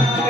Yeah.